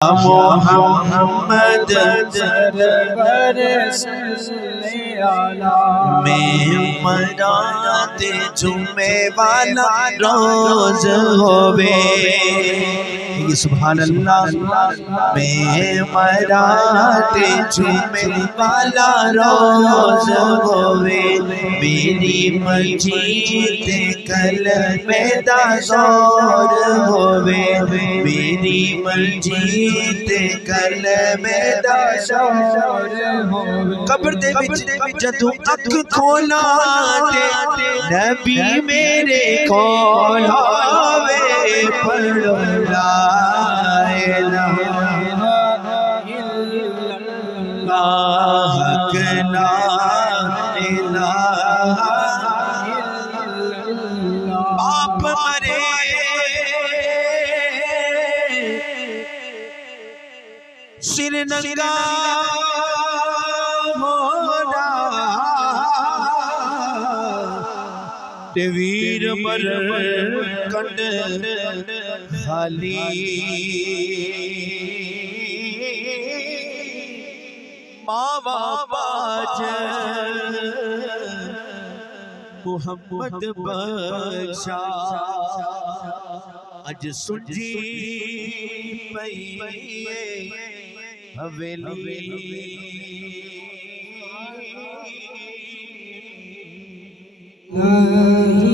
محمد سرور صلی علی میں مراد جمعے والا روز ہووے سبحان اللہ میں مراد جمعے والا روز ہووے میری مسجد کلمے دا زور ہووے میری مسجد کلمے دا زور ہووے قبر دے وچ جدوں اکھ کھولا تے نبی میرے کول ہووے پڑھو لا الہ الا اللہ حق لا الہ الا اللہ باپ مرے سر ننگا ہونا ویر مر کنڈ خالی ماں باج محمد بخشا اج سجی پئی حویلی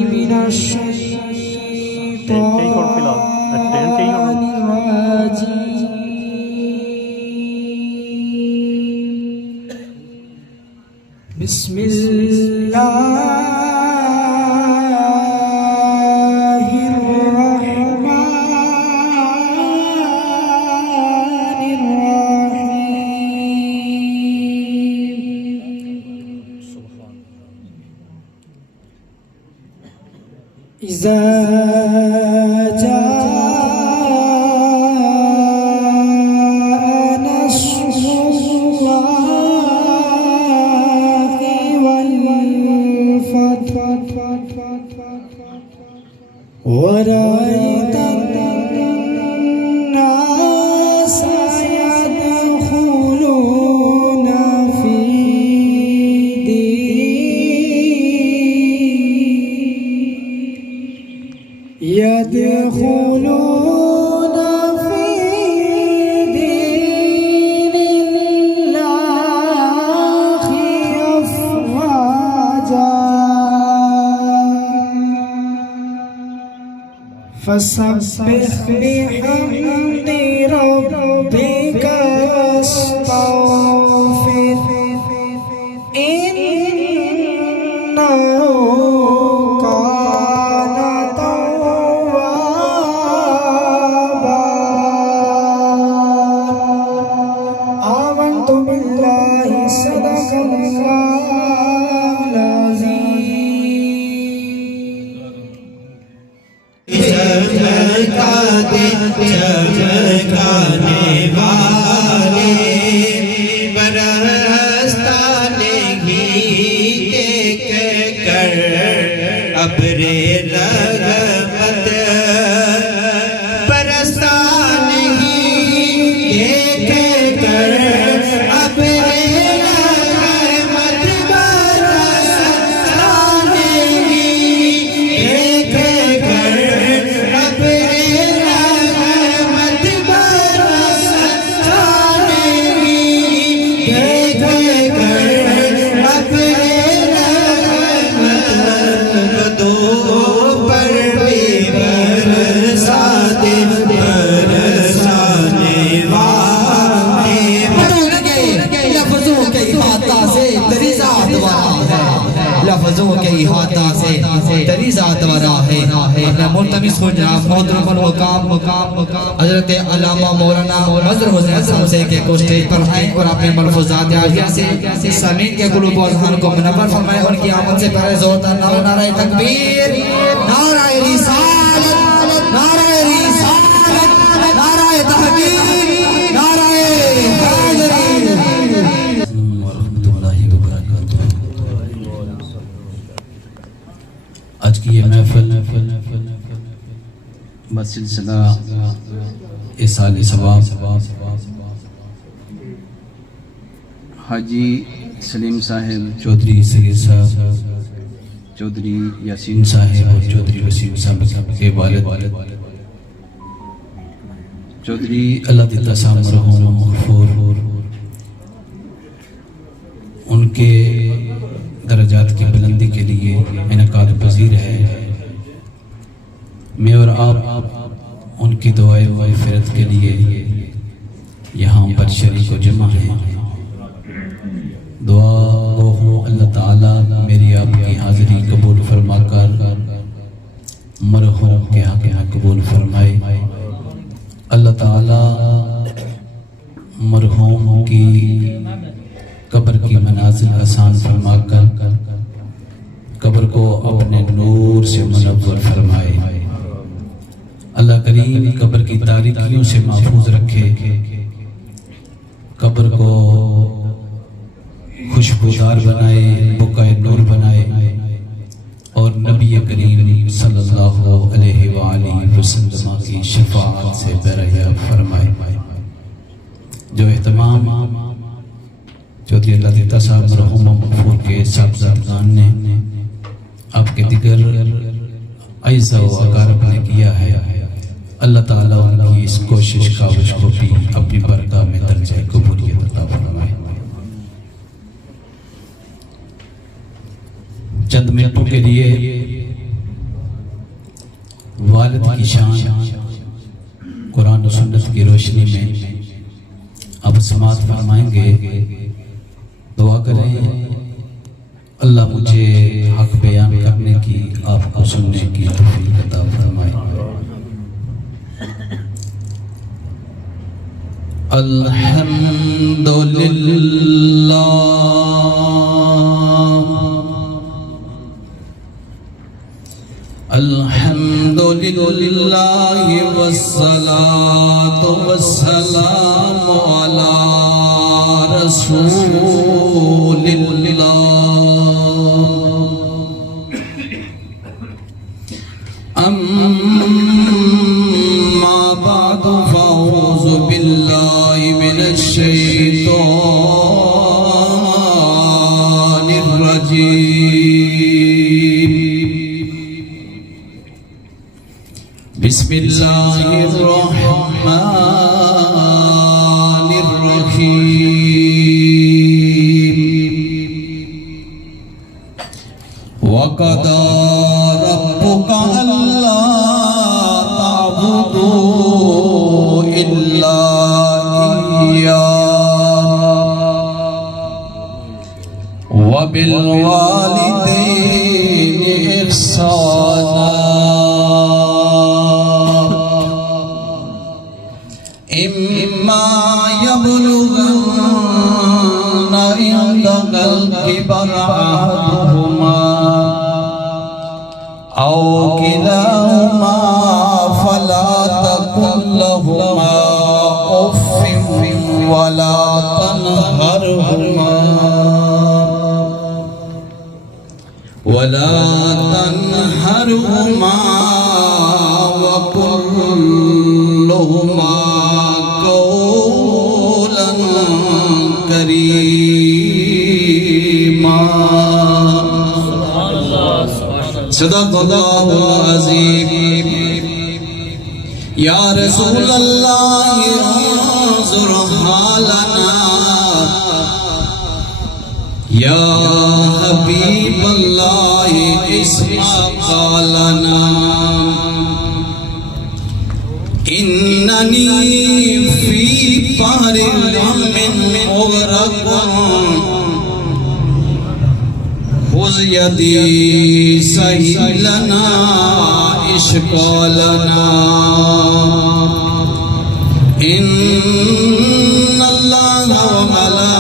من الشیطان الرجیم بسم اللہ إذا جاء نصر الله والفتح ورأيت الناس يدخلون في يدخلون في دين الله أفواجا فسبح بحمد ربك واستغفر إنه چمکانے والے برستانے ہی دیکھ کر ابر رحمت برستانے ہی دیکھ کر ابر رحمت برستانے ہی دیکھ کر ابر لفظوں کے احاطہ سے تیری ذات ورا ہے میں ملتمس ہوں جناب محترم الوقام حضرت علامہ مولانا نظر حسین صاحب سے کہ کچھ اسٹیج پر آئیں اور اپنے ملفوظات عالیہ سے سامعین کے قلوب و اذہان کو منور فرمائیں ان کی آمد سے پہلے زوردار نعرہ تکبیر نعرہ رسالت نعرہ رسالت نعرہ تحقیق نعرہ حیدری آج کی یہ محفل بسلسلہ احسان ثواب حاجی سلیم صاحب، چودھری سید صاحب، چودھری یاسین صاحب اور چودھری وسیم صاحب کے والد چودھری اللہ دیتا صاحب مرحوم مغفور، ان کے درجات کی بلندی کے لیے انعقاد پذیر ہے۔ میں اور آپ ان کی دعائیں مغفرت کے لیے یہاں پر شریک و جمع ہیں۔ دعا گو ہوں اللہ تعالیٰ میری آپ کی حاضری قبول فرما کر مرحوم کے حق میں قبول فرمائے۔ اللہ تعالیٰ مرحوم کی قبر کی منازل آسان فرما کر قبر کو اپنے نور سے منور فرمائے۔ اللہ کریم قبر کی تاریکیوں سے محفوظ رکھے، قبر کو خوشبودار بنائے، بقائے نور بنائے، اور نبی کریم صلی اللہ علیہ وآلہ وسلم کی شفاعت سے برحیاب فرمائے۔ جو اہتمام چودھری اللہ دیتا صاحب مرحوم مغفور کے صاحبزادگان نے آپ کے دیگر اعزاء و اقارب نے کیا ہے، اللہ تعالیٰ ان کی اس کوشش کاوش کو بھی اپنی بارگاہ میں درجہ قبولیت عطا فرمائے۔ چند منٹوں کے لیے والد کی شان قرآن و سنت کی روشنی میں اب سماعت فرمائیں گے۔ دعا کریں اللہ مجھے حق بیان کرنے کی، آپ کو سننے کی توفیق عطا فرمائے۔ الحمدللہ الحمدللہ والصلاة والسلام علی رسول اللہ۔ اما بعد فاعوذ باللہ من الشیطان الرجیم۔ بسم اللہ الرحمن الرحیم۔ وَقَضَى رَبُّكَ أَلَّا تَعْبُدُوا إِلَّا إِيَّاهُ وَبِالْوَالِدَيْنِ إِحْسَانًا إِمَّا يَبْلُغَنَّ عِندَكَ الْكِبَرَ أَحَدُهُمَا أَوْ كِلَاهُمَا فَلَا تَقُل لَّهُمَا أُفٍّ وَلَا تَنْهَرْهُمَا وَقُل لَّهُمَا قَوْلًا كَرِيمًا۔ صدق اللہ العظیم۔ یا رسول اللہ انظر حالنا، یا حبیب اللہ اسمع قالنا، اننی فی بحر غم مغرق، خذ یدی سہیلنا اشکالنا، ان اللہ وملائکتہ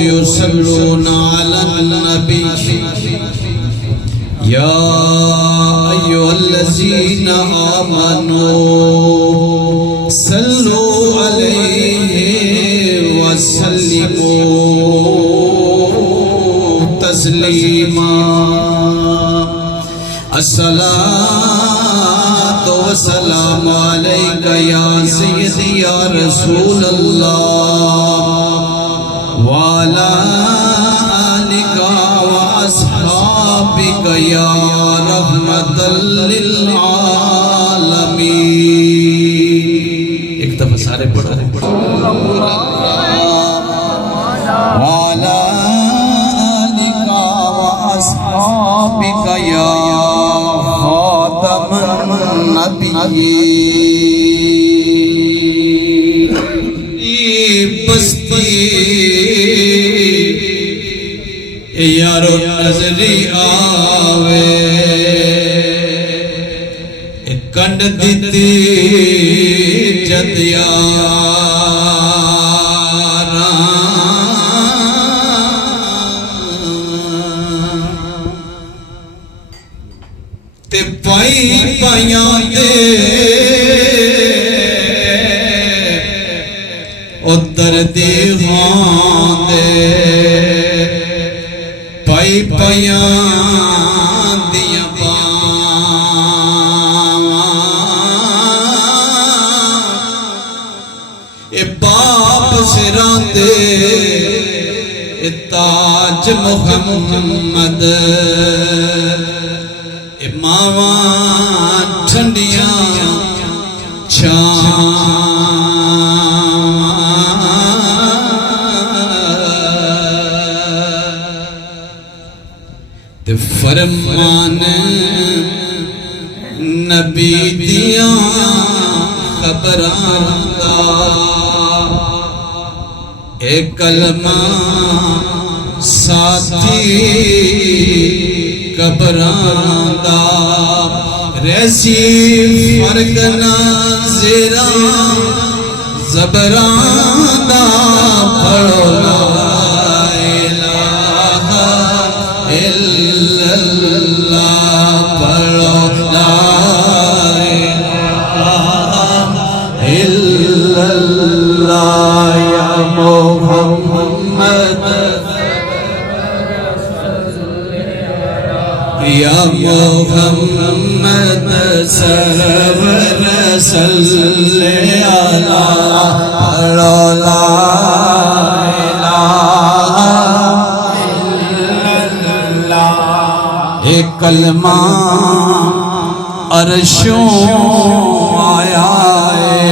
یصلون علی النبی، یا ایھا الذین آمنوا صلوا علیہ وسلموا تسلیما۔ الصلاۃ والسلام یا سیدی یا رسول اللہ وعلا آلک واصحابک یا رحمت للعالمین. ایک دفعہ سارے پڑھو. وعلا آلک واصحابک یا خاتم النبیین. بستی یارو نظری آوے کنڈ دیتی جد تے پائی پائیاں دے ادھر دیوان دے پائی پائیاں دیاں اے باپ سران دے اے تاج محمد اے ماواں ٹھنڈیاں چھاں تے فرمان نبی دیاں خبراں دا اے کلمہ ساتھی قبراں دا ریسی فرق نازراں زبراں دا پڑھو لا الہ الا اللہ پڑھو لا الہ الا اللہ یا محمد یا محمد سرور صلی اللہ پڑھو لا الہ الا اللہ. ایک کلمہ عرشوں آیا ہے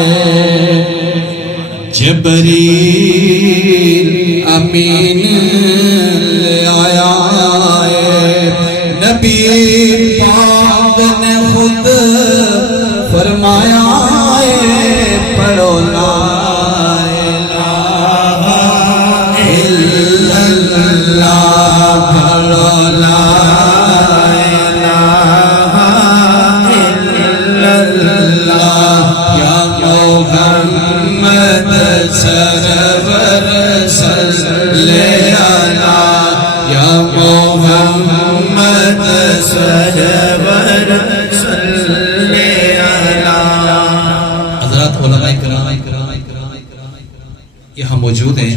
جبریل امین لے آیا ہے نبی پاک نے خود فرمایا ہے پڑھو لا الہ الا اللہ پڑھو لا الہ الا اللہ یا محمد سرور صلی اللہ یا محمد سرور صلی اللہ. حضرات علماء کرام یہاں موجود ہیں.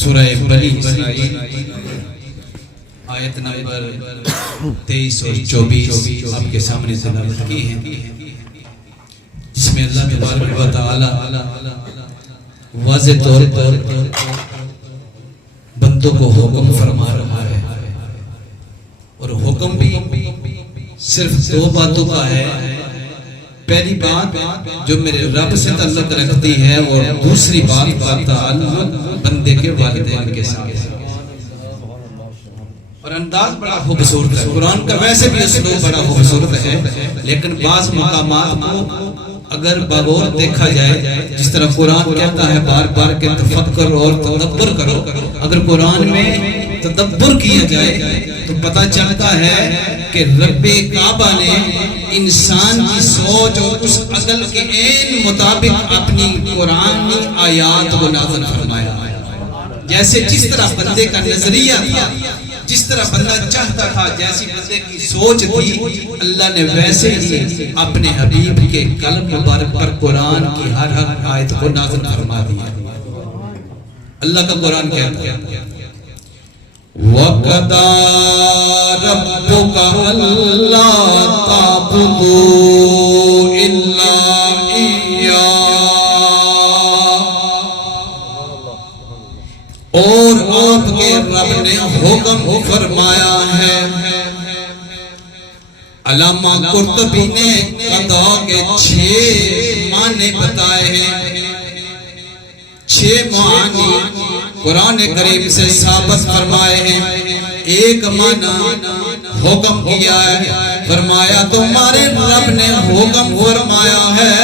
سورہ بنی اسرائیل آیت نمبر 23 اور 24 آپ کے سامنے تلاوت کی ہیں جس میں اللہ تبارک و تعالی واضح طور پر بندوں کو حکم فرما رہا ہے اور حکم بھی صرف دو باتوں کا ہے. پہلی بات جو میرے رب سے تعلق رکھتی ہے اور دوسری بات کا تعلق بندے کے والدین کے ساتھ. اور انداز بڑا خوبصورت ہے. قرآن کا ویسے بھی اسلوب بڑا خوبصورت ہے لیکن بعض مقامات کو اگر بغور دیکھا جائے جس طرح قرآن کہتا ہے بار بار کہ تفکر اور تدبر کرو. اگر قرآن میں تدبر کیا جائے تو پتہ چلتا ہے کہ رب کعبہ نے انسان کی سوچ اور اس عقل کے عین مطابق اپنی قرآنی آیات کو نازل فرمایا. جیسے جس طرح بندے کا نظریہ تھا جس طرح بندہ چاہتا تھا جیسی بندے کی سوچ تھی اللہ نے ویسے ہی اپنے حبیب کے قلب مبارک پر قرآن کی ہر آیت کو نازل فرما دیا. اللہ کا قرآن کہتا ہے وَقَضَى رَبُّكَ أَلَّا تَعْبُدُوا إِلَّا إِيَّاهُ، اور آپ کے رب نے حکم فرمایا ہے. علامہ قرطبی نے قضا کے 6 معنی بتائے ہیں. 6 معنی قرآن کریم سے ثابت فرمائے ہیں. ایک معنی حکم کیا ہے، فرمایا تمہارے رب نے حکم فرمایا ہے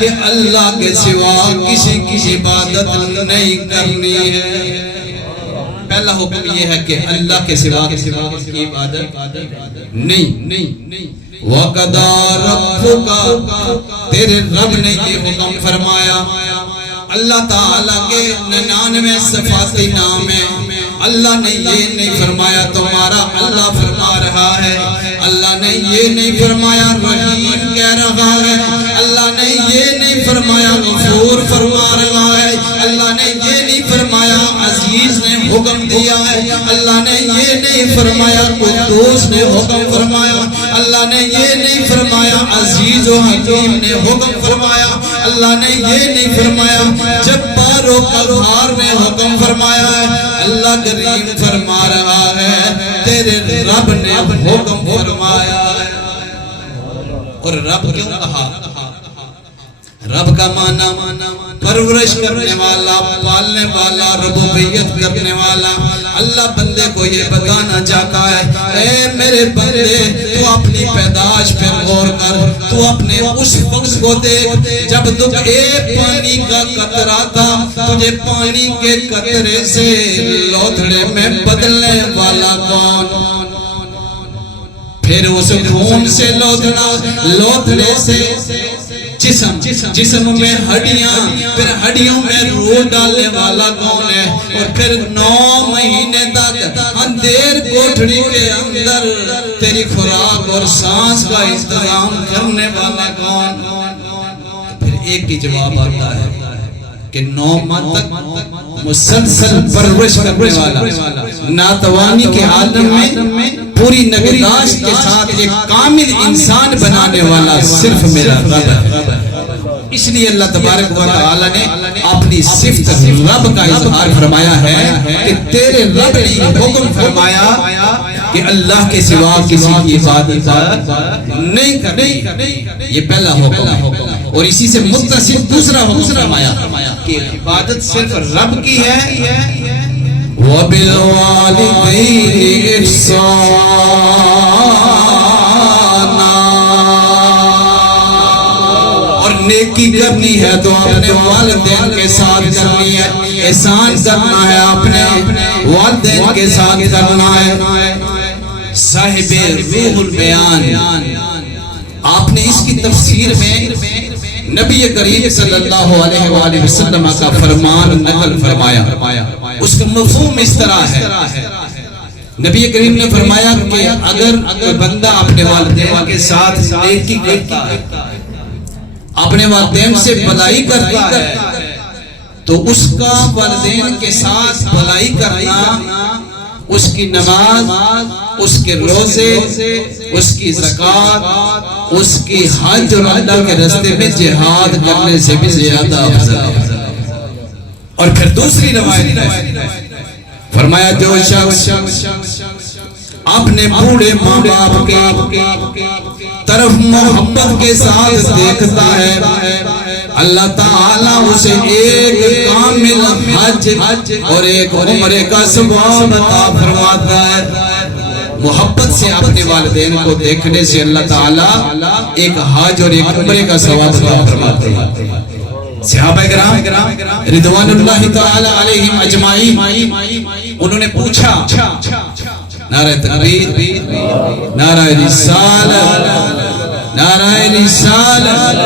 کہ اللہ کے سوا کسی کی عبادت نہیں کرنی ہے. پہلا حکم یہ ہے کہ اللہ کے سوا کسی کی عبادت نہیں. وَقَضَى رَبُّكَ، تیرے رب نے یہ حکم فرمایا. اللہ تعالیٰ کے 99 صفاتی نام ہیں. اللہ نے یہ نہیں فرمایا تمہارا اللہ فرما رہا ہے. اللہ نے یہ نہیں فرمایا رحیم کہہ رہا ہے. اللہ نے یہ نہیں فرمایا غفور فرما رہا ہے. اللہ نے یہ نہیں فرمایا عزیز نے حکم دیا ہے. اللہ نے یہ نہیں فرمایا قدوس نے حکم فرمایا. اللہ نے یہ نہیں فرمایا عزیز و حکیم نے حکم فرمایا. اللہ نے یہ نہیں فرمایا جبار و قہار نے حکم فرمایا ہے. اللہ کریم فرما رہا ہے تیرے رب نے حکم فرمایا ہے. اور رب کیوں کہا؟ رب کا معنی پرورش کرنے والا، پالنے والا، ربوبیت کرنے والا. اللہ بندے کو یہ بتانا چاہتا ہے اے میرے بندے تو اپنی پیدائش پر غور کر. تو اپنے اس وقت کو دیکھ جب تم ایک پانی کا قطرہ تھا. تجھے پانی کے قطرے سے لوتھڑے میں بدلنے والا کون؟ پھر اس خون سے لوتھڑے سے جسم میں ہڈیاں، پھر ہڈیوں میں روح ڈالنے والا کون ہے؟ اور پھر 9 مہینے تک اندھیر کوٹھڑی کے اندر تیری خوراک اور سانس کا انتظام کرنے والا کون؟ پھر ایک ہی جواب آتا ہے کہ 9 ماہ تک مسلسل پرورش کرنے والا، ناتوانی کے عالم میں پوری نگہداشت کے ساتھ ایک کامل انسان بنانے والا صرف میرا رب ہے. اس لیے اللہ تبارک و تعالی نے اپنی صفت رب کا اظہار فرمایا ہے کہ تیرے رب نے حکم فرمایا کہ اللہ کے سوا کسی کی عبادت نہیں کرنی. یہ پہلا حکم ہے. اور اسی سے متصل دوسرا حکم فرمایا کہ عبادت صرف رب کی ہے. وَبِالْوَالِدَيْنِ إِحْسَانًا، اور نیکی کرنی ہے تو اپنے والدین کے ساتھ کرنی ہے. احسان کرنا ہے اپنے والدین کے ساتھ کرنا ہے. صاحب روح البیان آپ نے اس کی تفسیر میں نبی کریم صلی اللہ علیہ وآلہ وسلم کا فرمان نقل فرمایا. اس کا مفہوم اس طرح ہے، نبی کریم نے فرمایا کہ اگر کوئی بندہ اپنے والدین کے ساتھ نیکی کرتا ہے، اپنے والدین سے بھلائی کرتا ہے، تو اس کا والدین کے ساتھ بھلائی کرنا، اس کی نماز، اس کے روزے، اس کی زکوٰۃ، اس کی حج اور اللہ کے راستے میں جہاد کرنے سے بھی زیادہ افضل ہے. اور پھر دوسری روایت ہے فرمایا جو شخص اپنے بوڑھے ماں باپ کے طرف محبت کے ساتھ دیکھتا ہے، اللہ تعالیٰ اسے ایک کامل حج اور ایک عمرے کا ثواب عطا فرماتا ہے. محبت سے اپنے والدین کو دیکھنے سے اللہ تعالیٰ ایک حج اور ایک عمرے کا ثواب عطا فرماتے ہیں. صحابہ کرام رضوان اللہ تعالی علیہم اجمعین انہوں نے پوچھا نعرہ تکبیر، نعرہ رسالت، نعرہ رسالت،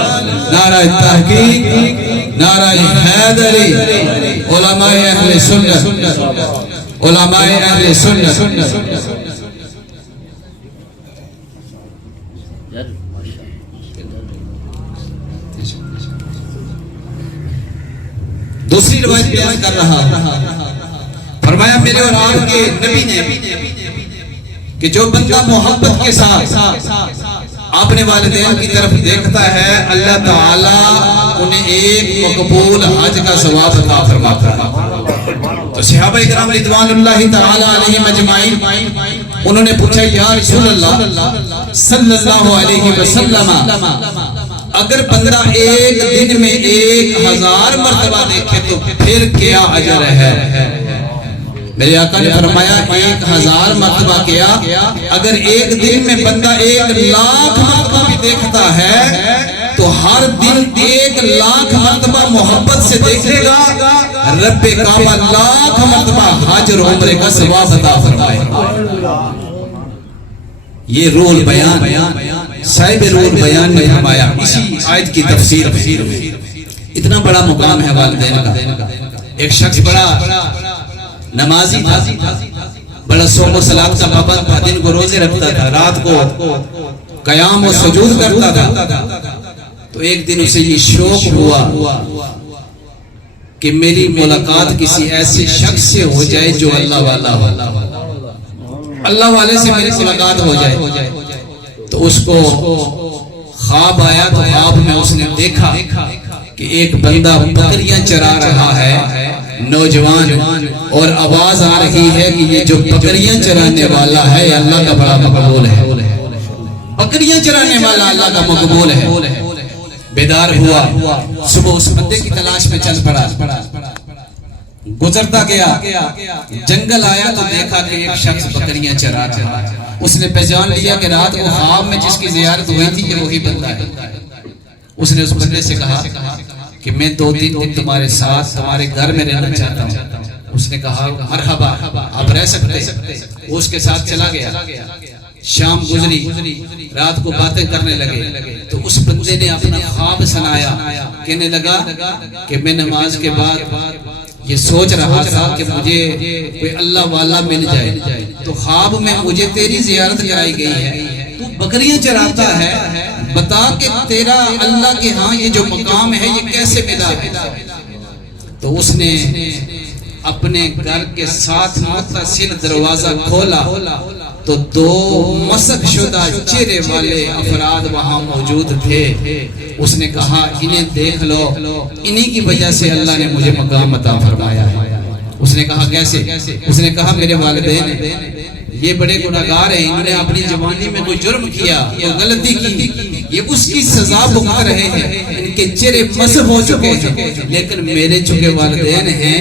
نعرہ تحقیق، نعرہ حیدری، علماء اہل سنت، علماء اہل سنت. دوسری روایت بیان کر رہا فرمایا میرے اور آپ کے نبی نے کہ جو بندہ محبت کے ساتھ اپنے والدین کی طرف دیکھتا ہے اللہ تعالیٰ انہیں ایک مقبول حج کا ثواب عطا فرماتا ہے۔ تو صحابہ کرام رضوان اللہ تعالی علیہم اجمعین انہوں نے پوچھا یا رسول اللہ صلی اللہ علیہ وسلم اگر بندہ ایک دن میں 1000 مرتبہ دیکھے تو پھر کیا اجر ہے؟ میرے آقا نے فرمایا 1000 مرتبہ کیا، اگر ایک دن میں بندہ 1,00,000 مرتبہ بھی دیکھتا ہے تو ہر دن 1,00,000 مرتبہ محبت سے دیکھے گا، رب کعبہ 1,00,000 مرتبہ حج اور عمرے کا ثواب عطا فرمائے گا۔ یہ رول بیان صاحب رول بیان نے فرمایا اسی آیت کی تفسیر میں۔ اتنا بڑا مقام ہے والدین کا۔ ایک شخص بڑا نمازی تھا، بڑا صوم و صلات کا پابند تھا، دن کو روزے رکھتا تھا، رات کو قیام و سجود کرتا تھا۔ تو ایک دن اسے یہ شوق ہوا کہ میری ملاقات کسی ایسے شخص سے ہو جائے جو اللہ والا ہو، اللہ والے سے میری ملاقات ہو جائے۔ تو اس کو خواب آیا، تو خواب میں اس نے دیکھا کہ ایک بندہ بکریاں چرا رہا ہے، نوجوان، اور آواز آ رہی ہے کہ یہ جو بکریاں چرانے والا ہے اللہ کا بڑا مقبول ہے، بکریاں چرانے والا اللہ کا مقبول ہے۔ بیدار ہوا، صبح اس بندے کی تلاش میں چل پڑا، گزرتا گیا، جنگل آیا تو دیکھا کہ ایک شخص بکریاں چرا رہا ہے۔ اس نے پہچان لیا کہ رات کو خواب میں جس کی زیارت ہوئی تھی یہ وہی بندہ ہے۔ اس نے اس بندے سے کہا کہ میں 2-3 دن تمہارے ساتھ تمہارے گھر میں رہنا چاہتا ہوں۔ اس نے کہا مرحبا، آپ رہ سکتے۔ وہ اس کے ساتھ چلا گیا، شام گزری، رات کو باتیں کرنے لگے تو اس بندے نے اپنا خواب سنایا، کہنے لگا کہ میں نماز کے بعد یہ سوچ رہا تھا کہ مجھے کوئی اللہ والا مل جائے، تو خواب میں مجھے تیری زیارت کرائی گئی ہے، تو بکریاں چراتا ہے، بتا کہ تیرا اللہ کے ہاں یہ جو مقام ہے یہ کیسے ملا ہے؟ تو اس نے اپنے گھر کے ساتھ متصل دروازہ کھولا تو 2 مسخ شدہ چہرے والے افراد وہاں موجود تھے۔ اس نے کہا انہیں دیکھ لو، انہی کی وجہ سے اللہ نے مجھے مقام عطا فرمایا ہے۔ اس نے کہا کیسے؟ اس نے کہا میرے والدین یہ بڑے گناہگار ہیں، انہوں نے اپنی جوانی میں کوئی جرم کیا، کوئی غلطی کی، یہ اس کی سزا بھگت رہے ہیں، ان کے چہرے مسخ ہو چکے ہیں، لیکن میرے چونکہ والدین ہیں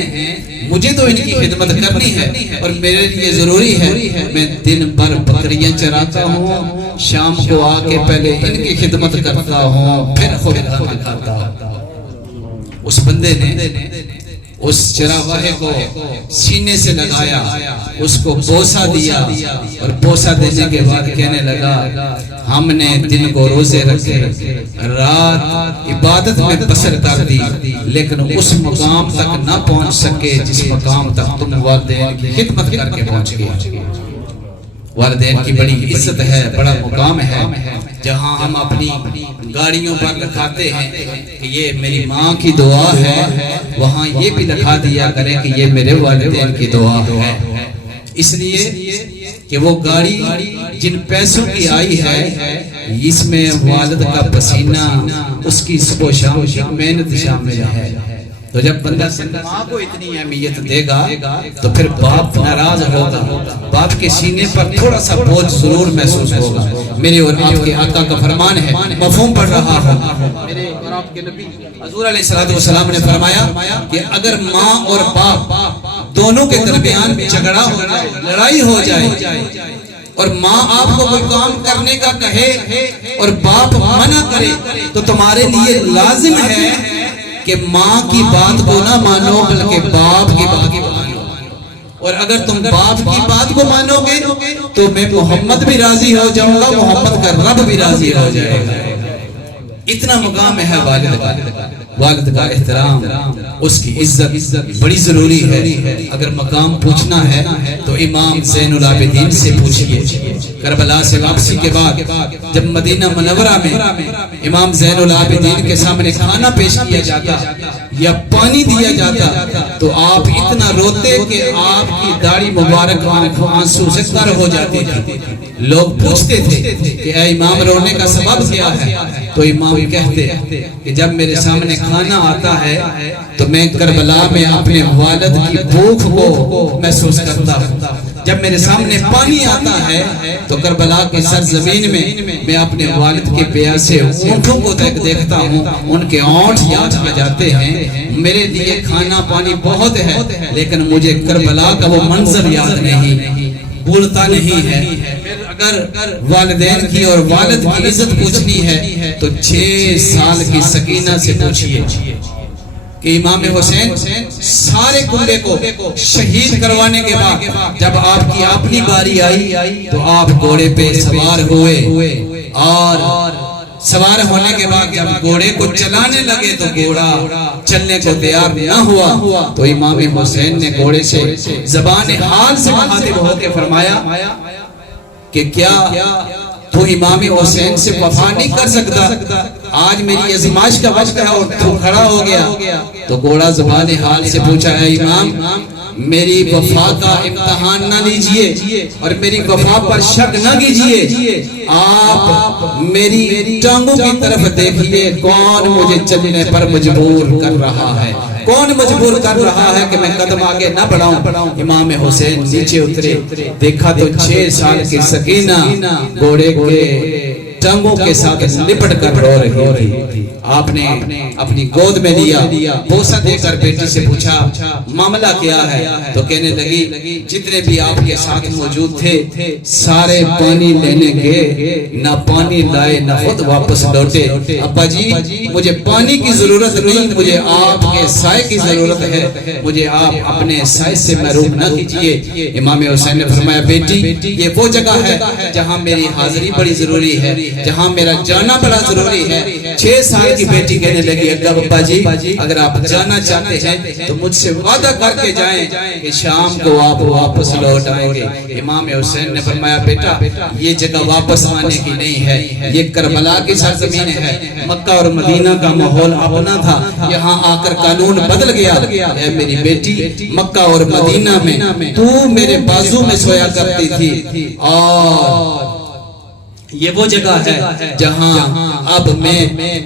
مجھے تو ان کی خدمت کرنی ہے اور میرے لیے ضروری ہے، میں دن بھر بکریاں چراتا ہوں، شام کو آ کے پہلے ان کی خدمت کرتا ہوں، پھر خود کھانا کھاتا ہوں۔ اس بندے نے اس چراواہے کو سینے سے لگایا، اس کو بوسہ دیا اور بوسہ دینے کے بعد کہنے لگا ہم نے دن کو روزے رکھے، رات عبادت میں بسر کر دی، لیکن اس مقام تک نہ پہنچ سکے جس مقام تک تم والدین کی خدمت کر کے پہنچ گئے۔ والدین کی بڑی عزت ہے، بڑا مقام ہے، جہاں ہم اپنی گاڑیوں پر لکھاتے ہیں کہ یہ میری ماں کی دعا ہے، وہاں یہ بھی لکھا دیا کریں کہ یہ میرے والدین کی دعا ہے، اس لیے کہ وہ گاڑی جن پیسوں کی آئی ہے اس میں والد کا پسینہ، اس کی صبح و شام کی محنت شامل ہے۔ تو جب بندہ ماں کو اتنی اہمیت دے گا تو پھر باپ ناراض ہوگا، باپ کے سینے پر تھوڑا سا بوجھ ضرور محسوس ہوگا۔ میرے اور آپ کے آقا کا فرمان ہے، مفہوم پڑھ رہا ہوں، میرے اور آپ کے نبی حضور علیہ السلام نے فرمایا کہ اگر ماں اور باپ دونوں کے درمیان جھگڑا ہو جائے، لڑائی ہو جائے اور ماں آپ کو کوئی کام کرنے کا کہے اور باپ منع کرے تو تمہارے لیے لازم ہے کہ ماں کی بات کو نہ مانو بلکہ باپ کی بات کو مانو، اور اگر تم باپ کی بات کو مانو گے تو میں محمد بھی راضی ہو جاؤں گا، محمد کا رب بھی راضی ہو جائے گا۔ اتنا مقام ہے والد کا احترام، اس کی عزت بڑی ضروری ہے۔ اگر مقام پوچھنا ہے تو امام زین العابدین سے پوچھئے، کربلا سے واپسی کے بعد جب مدینہ منورہ میں امام زین العابدین کے سامنے کھانا پیش کیا جاتا یا پانی دیا جاتا تو آپ اتنا روتے کہ آپ کی داڑھی مبارک آنسو سے تر ہو جاتی تھی. لوگ پوچھتے تھے کہ اے امام رونے کا سبب کیا ہے؟ تو امام کہتے کہ جب میرے سامنے کھانا آتا ہے تو میں کربلا میں اپنے والد کی بھوک کو محسوس کرتا ہوں. جب میرے سامنے پانی آتا ہے تو کربلا کی سرزمین میں اپنے والد کے پیاسے اونٹوں کو دیکھتا ہوں. ان کے اونٹ یاد آ جاتے ہیں. میرے لیے کھانا پانی بہت ہے لیکن مجھے کربلا کا وہ منظر یاد نہیں، بھولتا نہیں ہے. اگر والدین کی اور والد کی عزت پوچھنی ہے تو 6 سال کی سکینہ سے پوچھئے کہ امام حسین سارے کنبے کو شہید کروانے کے بعد جب آپ کی اپنی باری آئی تو آپ گھوڑے پہ سوار ہوئے اور سوار ہونے کے بعد جب گھوڑے کو چلانے لگے تو گھوڑا چلنے کو تیار نہ ہوا تو امام حسین نے گھوڑے سے زبان حال سے مخاطب ہو کے فرمایا کہ کیا تو امام حسین سے وفا نہیں کر سکتا؟ آج میری ازمائش کا وقت ہے اور تو کھڑا ہو گیا. تو گھوڑا زبان حال سے پوچھا ہے امام میری وفا کا امتحان نہ لیجئے اور میری وفا پر شک نہ کیجئے. آپ میری ٹانگوں کی طرف دیکھیے کون مجھے چلنے پر مجبور کر رہا ہے، کون مجبور کر رہا ہے کہ میں قدم آگے نہ بڑھاؤں. امام حسین نیچے اترے، دیکھا تو 6 سال کی سکینہ گھوڑے کے ٹانگوں کے ساتھ لپٹ کر رو رہی تھی. آپ نے اپنی گود میں لیا، بوسہ دے کر بیٹی سے پوچھا معاملہ کیا ہے؟ تو کہنے لگی جتنے بھی آپ کے ساتھ موجود تھے سارے پانی لینے گئے، نہ پانی لائے نہ خود واپس لوٹے. ابا جی مجھے پانی کی ضرورت نہیں، مجھے آپ کے سائے کی ضرورت ہے، مجھے آپ اپنے سائے سے محروم نہ کیجئے. امام حسین نے فرمایا بیٹی یہ وہ جگہ ہے جہاں میری حاضری بڑی ضروری ہے، جہاں میرا جانا بڑا ضروری ہے. 6 سال کی بیٹی کہنے لگی اگا ابا جی اگر آپ جانا چاہتے ہیں تو مجھ سے وعدہ کر کے جائیں کہ شام کو آپ واپس لوٹ آئیں گے. امام حسین نے فرمایا بیٹا یہ جگہ واپس آنے کی نہیں ہے، یہ کربلا کی سرزمین ہے. مکہ اور مدینہ کا ماحول اپنا تھا، یہاں آ کر قانون بدل گیا. اے میری بیٹی مکہ اور مدینہ میں تو میرے بازو میں سویا کرتی تھی اور یہ وہ جگہ ہے جہاں اب میں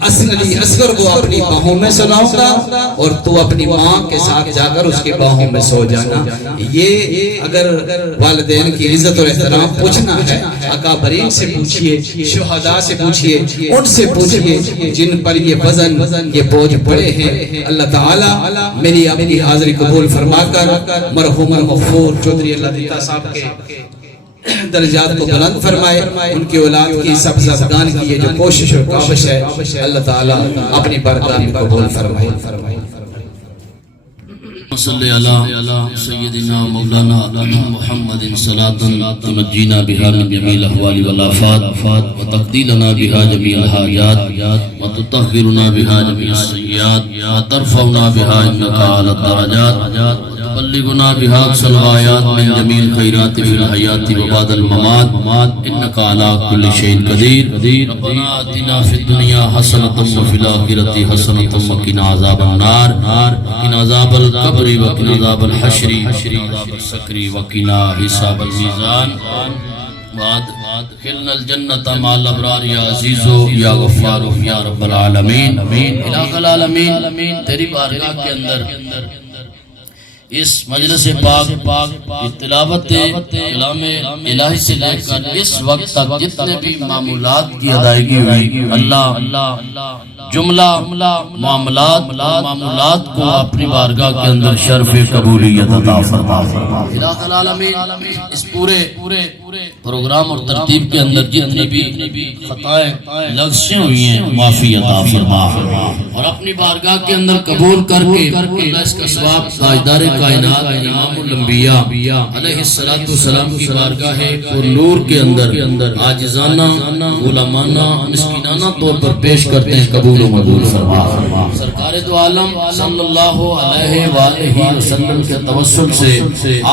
علی اصغر کو اپنی باہوں میں سلاؤں گا اور تو اپنی ماں کے ساتھ جا کر اس کی باہوں میں سو جانا. یہ اگر والدین کی عزت اور احترام پوچھنا ہے اکابرین سے پوچھئے، شہداء سے پوچھئے، ان سے پوچھئے جن پر یہ وزن یہ بوجھ پڑے ہیں. اللہ تعالیٰ میری اپنی حاضری قبول فرما کر مرحوم مغفور چودھری اللہ دیتا صاحب کے درجات کو بلند فرمائے. ان کی اولاد کی سب افغان کی یہ جو کوشش اور کاوش ہے اللہ تعالیٰ اپنی برکات میں قبول فرمائے. صلی علی سیدنا مولانا محمد صلاة تنجینا بها من جمیع الاحوال والآفات وتقضی بها جمیع الحاجات وتطهرنا بها جمیع السیئات وترفعنا بها انک اعلی الدرجات بلغنا بها اقصى الغایات من جمیع الخیرات فی الحیات وبعد الممات انک علی کل شیء قدیر. ربنا آتنا فی الدنیا حسنۃ وفی الآخرۃ حسنۃ وقنا عذاب النار وقنا عذاب القبر وقنا عذاب الحشر وقنا عذاب السکر وقنا حساب الميزان وادخلنا الجنة مع الابرار یا عزیز یا غفار یا رب العالمین. الہ العالمین تیری بارگاہ کے اندر اس مجلس پاک تلاوت کلام الہی سے لے کر اس وقت تک جتنے بھی معمولات کی ادائیگی ہوئی اللہ جملہ معاملات کو اپنی بارگاہ کے اندر شرف قبولیت عطا فرما. الہ العالمین اس پورے پروگرام اور ترتیب کے اندر جتنی بھی خطائیں لغزشیں ہوئی ہیں معافی عطا فرما اور اپنی بارگاہ کے اندر قبول کر کے اللہ اس کا ثواب تاجدار کائنات امام الانبیاء علیہ السلام کی بارگاہ پر نور کے اندر عاجزانہ غلامانہ مسکینانہ طور پر پیش کرتے ہیں. قبول و مقبول فرما. سرکار دو عالم صلی اللہ علیہ وآلہ وسلم کے توسل سے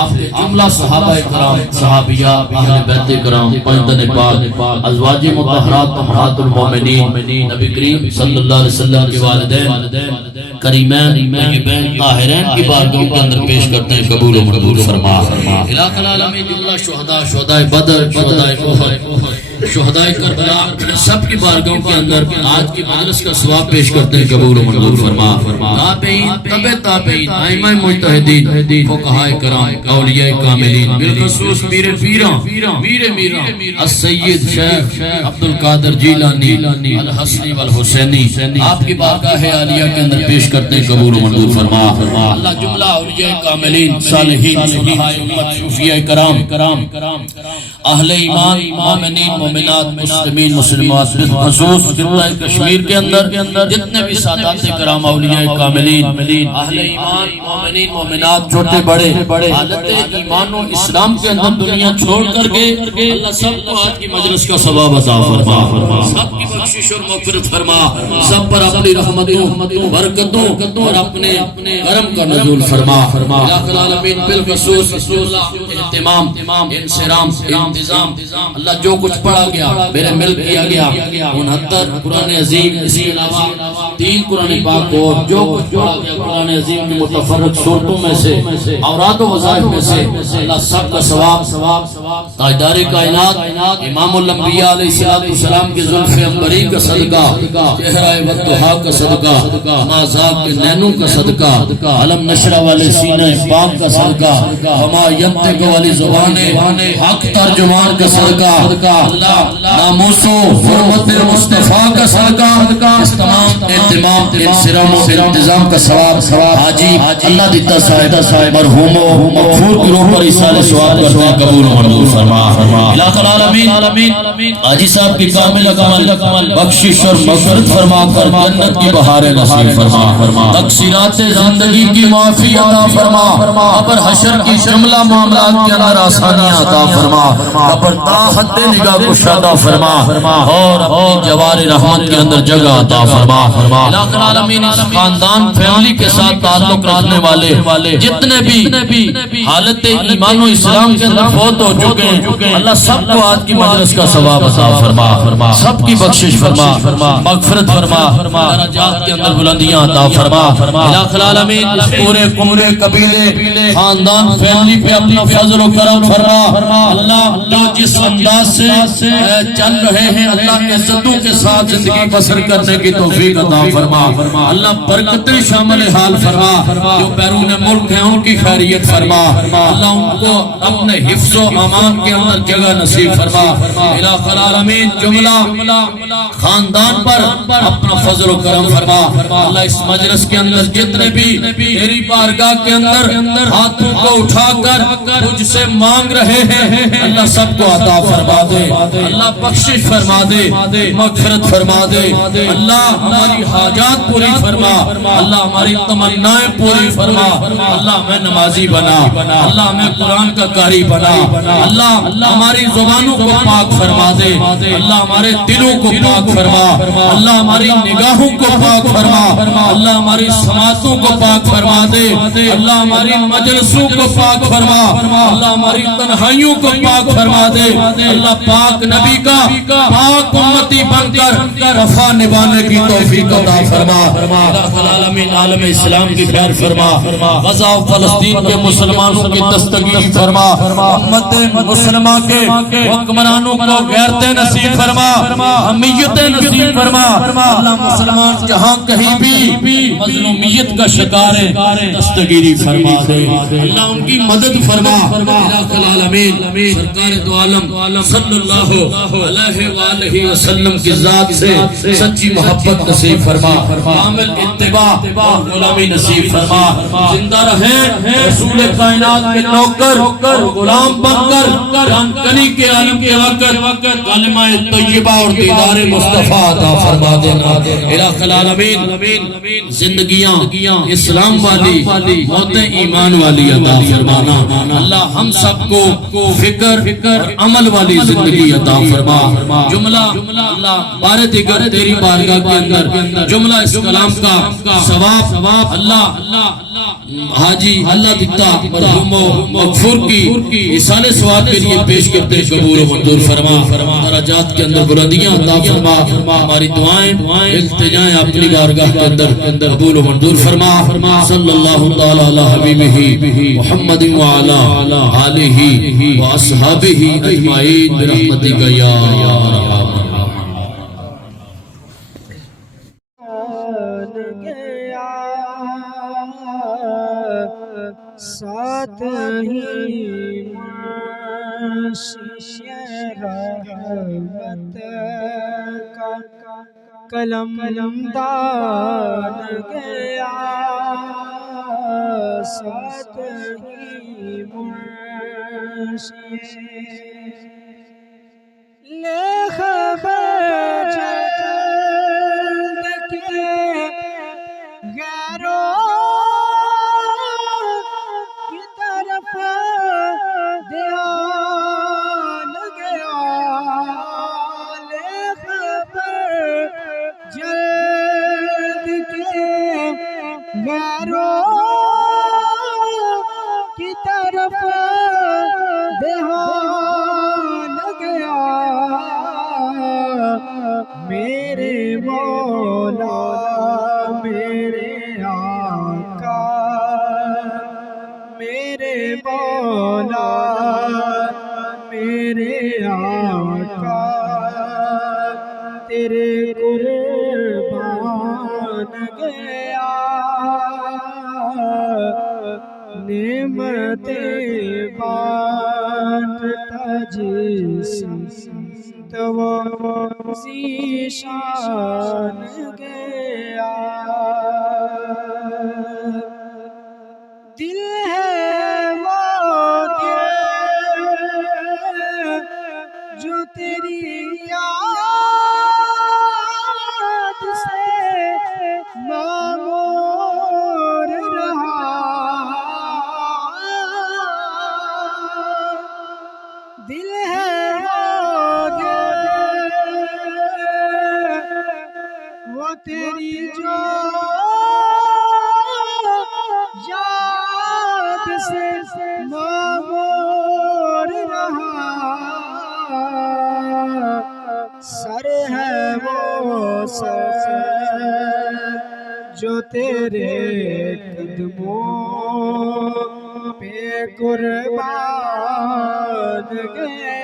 آپ کے جملہ صحابہ کرام، صحابیہ، اہل بیت کرام، پنجتن پاک، ازواج مطہرات، امہات المومنین، نبی کریم صلی اللہ علیہ وسلم کے والدین کریمین، طیبین، طاہرین کی بارگاہوں کے اندر پیش کرتے ہیں، قبول و منظور فرما۔ الہ العالمین جملہ شہداء، شہداء بدر، شہداء احد، شہداء کربلا، سب کی بارگاہوں کے اندر آج کی مجلس کا ثواب پیش کرتے ہیں، قبول و منظور فرما۔ تابعین، تبع تابعین، ائمہ مجتہدین، فقہاء کرام، اولیاء کاملین، بالخصوص میر پیراں، میر میراں، السید شیخ عبد القادر جیلانی الحسنی والحسینی، آپ کی بارگاہ عالیہ کے اندر پیش کرتے ہیں، قبول و منظور فرما۔ اللہ جملہ اولیاء کاملین، صالحین، صلحاء امت، صوفیاء کرام، اہل ایمان، مومنین، مومنات، مسلمین، مسلمات، خصوص خطہ کشمیر کے اندر جتنے بھی سادات کرام، اولیاء کاملین، اہل ایمان، مومنین، مومنات، چھوٹے بڑے، حالت ایمان و اسلام کے اندر دنیا چھوڑ کر کے اللہ سب کو آج کی مجلس کا ثواب عطا فرما، سب کی بخشش اور مغفرت فرما، سب پر اپنی رحمتوں، برکتوں اور اپنے کرم کا نزول فرما۔ الہ العالمین بالخصوص اہتمام، انصرام، انتظام، اللہ جو کچھ پڑھا گیا، میرے مل کیا گیا، 69 قرآن عظیم، اس کے علاوہ 3 قرآن پاک اور جو کچھ پڑھا گیا قرآن عظیم کی متفرق صورتوں میں سے، اوراد و وظائف میں سے، اللہ سب کا ثواب، تاجدار کائنات امام الانبیاء علیہ السلام کے زلف عنبری کا صدقہ، چہرہ والضحیٰ کا صدقہ، نازاک کے نینوں کا صدقہ، علم نشرہ والے سینہ پاک کا صدقہ، وما ینطق والی زبان حق ترجمان کا صدقہ، اللہ ناموس و حرمت مصطفیٰ کا صدقہ، اس تمام اہتمام، انصرام و انتظام کا ثواب حاجی اللہ دیتا صاحب مرحوم و مغفور کی روح پر ایصال ثواب کرتے ہیں، قبول و منظور فرما۔ الہ العالمین حاجی صاحب کی کامل کمال بخشش اور مغفرت فرما کر جنت کی بہاریں نصیب فرما، تقصیرات زندگی کی معافی عطا فرما، قبر حشر کی جملہ معاملات کے اندر آسانیاں عطا فرما، قبر تا حد نگاہ کشادہ فرما، اور اپنی جوار رحمت کے اندر جگہ عطا فرما۔ الہ العالمین اس خاندان فیملی کے ساتھ تعلق رکھنے والے جتنے بھی حالت ایمان و اسلام کے اندر فوت ہو چکے ہیں، اللہ سب کو آج کی مجلس کا ثواب عطا فرما، سب کی بخشش فرما، مغفرت فرما، درجات کے اندر بلندیاں عطا فرما۔ الہ العالمین اس پورے قبیلے، خاندان، فیملی پہ اپنا فضل و کرم فرما، اللہ جو جس انداز سے چل رہے ہیں، اللہ عزتوں کے ساتھ زندگی بسر کرنے کی توفیق عطا فرما، اللہ برکتیں شامل حال فرما، جو بیرون ملک ہیں ان کی خیریت فرما، اللہ ان کو اپنے حفظ و امان کے اندر جگہ نصیب فرما۔ الہ العالمین جملہ خاندان پر اپنا فضل و کرم فرما، اللہ اس مجلس کے اندر جتنے بھی تیری بارگاہ کے اندر ہاتھوں کو اٹھا کر تجھ سے مانگ رہے ہیں، اللہ سب کو عطا فرما دے، اللہ بخشش فرما دے، مغفرت فرما دے، اللہ ہماری حاجات پوری فرما، اللہ ہماری تمنائیں پوری فرما، اللہ ہمیں نمازی بنا، اللہ ہمیں قرآن کا قاری بنا، اللہ ہماری زبانوں کو پاک فرما دے، اللہ ہمارے دلوں کو پاک فرما، اللہ ہماری نگاہوں کو پاک فرما، اللہ ہماری سماعتوں کو پاک فرما دے، اللہ ہماری مجلسوں کو پاک فرما، اللہ ہماری تنہائیوں کو پاک فرما دے، اللہ پاک نبی کا پاک امتی بن کر وفا نبھانے کی توفیق عطا فرما۔ الہ العالمین عالم اسلام کی خیر فرما، غزہ و فلسطین کے مسلمانوں کی دستگیری فرما، امت مسلمہ کے حکمرانوں کو غیرت نصیب فرما، حمیت نصیب فرما، اللہ مسلمان جہاں کہیں بھی مظلومیت کا شکار ہے دستگیری فرما دے، اللہ ان کی مدد فرما۔ الہ العالمین سرکار دو عالم صلی اللہ علیہ وآلہ وسلم کی ذات سے سچی محبت نصیب فرما، کامل اتباع اور غلامی نصیب فرما، زندہ رہے رسول کائنات کے نوکر اور غلام بن کر کنی کے عالم کے وقت کلمہ طیبہ اور دیدار مصطفیٰ عطا فرما دینا۔ الہ العالمین زندگیاں اسلام والی موتیں ایمان والی عطا فرمانا اللہ ہم سب کو فکر اور عمل والی زندگی عطا فرما جملہ اللہ بار دیگر تیری بارگاہ کے اندر جملہ اس کلام کا ثواب اللہ حاجی اللہ دیتا مرحوم و مغفور کی احسان ثواب کے لیے پیش کرتے قبول و منظور فرما درجات کے اندر بلندیاں عطا فرما ہماری دعائیں التجائیں اپنی بارگاہ کے اندر قبول و منظور فرما صلی اللہ تعالی علی حبیبہ محمد وعلی آلہ واصحابہ اجمعین برحمتک یا ارحم ساتھ ہی معاشی رحمت کا قلم دان گیا ساتھ ہی معاشی لے خبر جلد کے غیروں دھیان گیا لے خبر جلد کے غیروں کی طرف دھیان گیا میرے مولا میرے آقا میرے مولا میرے آقا تیرے قربان گیا نعمتیں بانٹتا جس تو وہ ذیشان گیا دل ہے وہ جو تیری یاد سے معمور رہا دل ہے وہ تیری جو یاد سے معمور رہا سر ہے وہ سر جو تیرے قدموں پہ قربان گیا